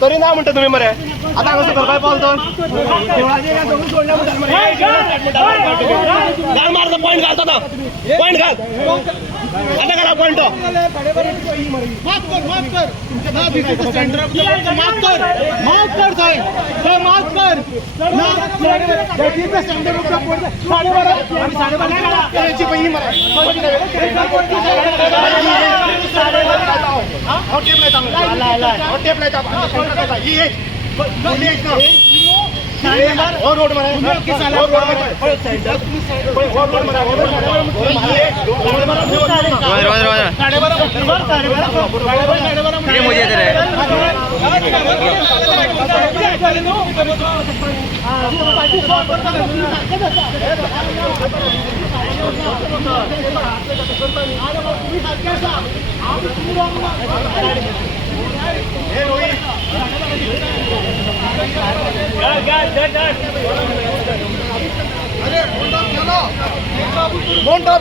तरी ना म्हणता तुम्ही मरे आता हांगा सकल काय पावल तो घाल मारता पॉइंट घालता तो पॉइंट घाल आता घाला पॉइंट तो माफ कर सेंटर ऑफ द माफ कर माफ कर that is the standard of the point 12:30 याची पहिली मरा रोड मुझे Monta